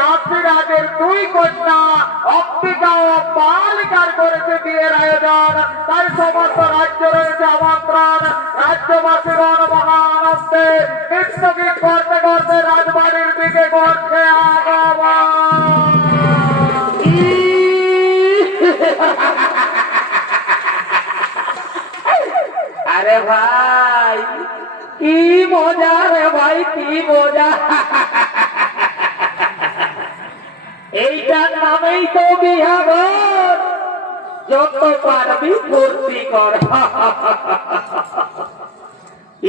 কাশীরাজের দুই কন্যা অম্বিকা ও বালিকার করেছে বিয়ের আয়োজন? তাই সমস্ত রাজ্য রয়েছে আমন্ত্রণ। রাজ্যবাসীগণ মহানন্দে নৃত্যগীত করতে করতে রাজবাড়ির দিকে করছে আগমন। আরে ভাই, কি মজা রে ভাই, কি মজা। এইটার নামেই তো বিহাগর। যত পারবি ফুর্তি কর।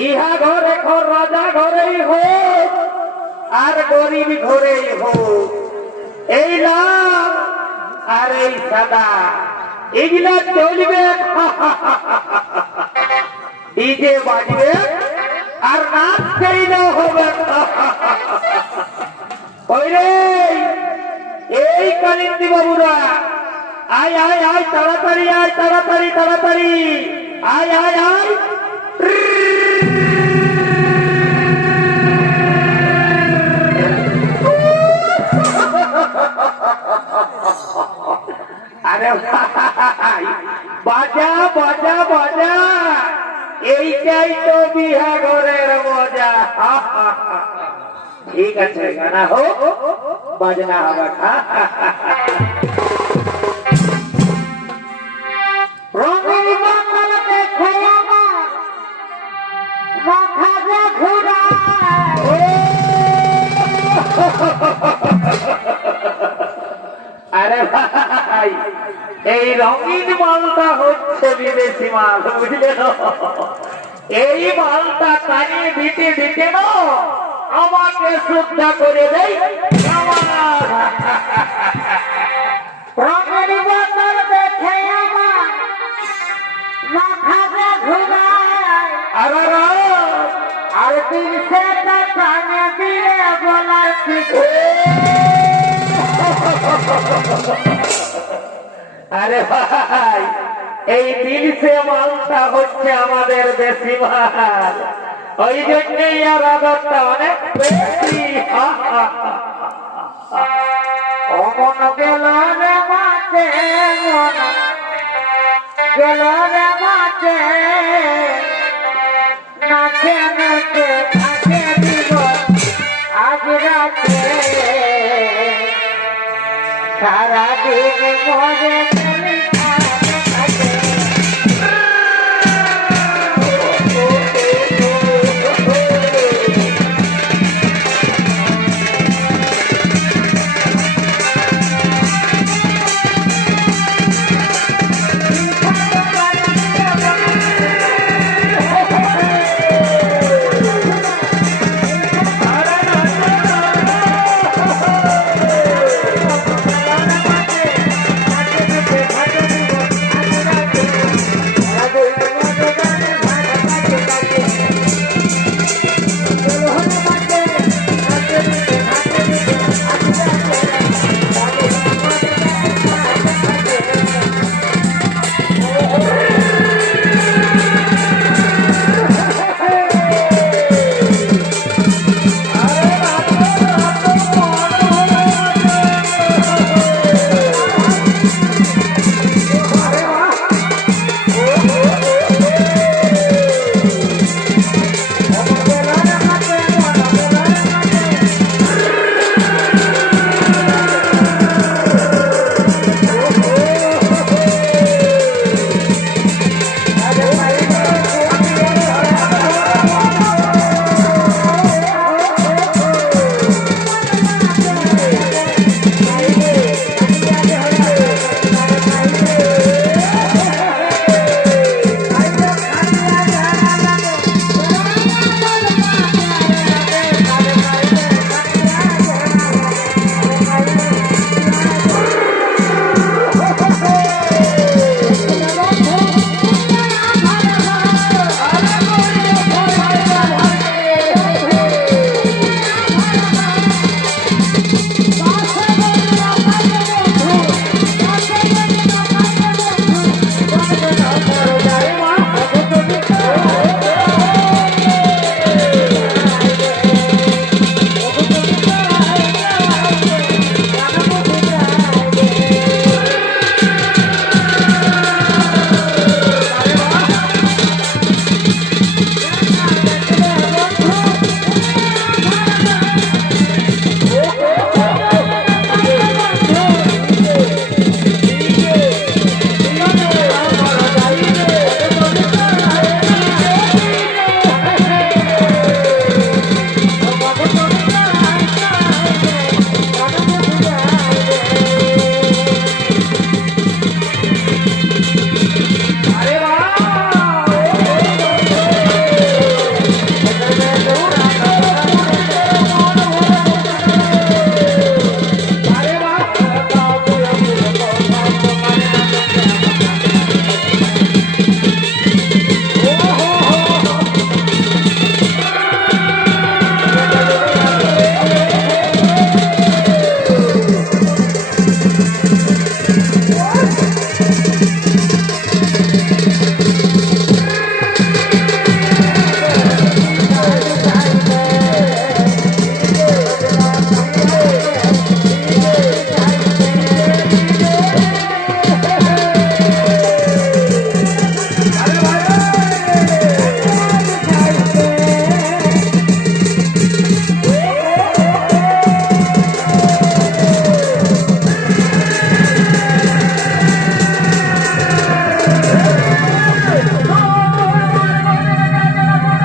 ইহা ঘর এখন রাজা ঘরেই হোক, আর গরিব ঘরেই হোক। এই লাল আর এই সাদা এগুলা চলবে। ডিজে বাজবে, আর নাচ সেইলেও হবে ওই রে এই কালিন্দি বাবুরা আয় আয় আয় তাড়াতাড়ি আয় তাড়াতাড়ি তাড়াতাড়ি। আয় আয় আয়। আরে ঠিক আছে, গানা হোক, বাজনা হবে আরে ভাই, এই রঙিন মালটা হচ্ছে বিদেশি মাল, বুঝলে? এই মালটা কানে দিতে দিতে না আমাকে শ্রদ্ধা করে দেয় আমার রঙের বাংলা দেখে আমার মাথা যে আর আর দিন সে দিয়ে বলার কিছু আরে ভাই এই দিলসে মালটা হচ্ছে আমাদের দেশি মাল। ওই জন্যই আদরটা অনেক বেশি। অমন গেল রে গেল রে নাচে নাচে আজ সারা দিন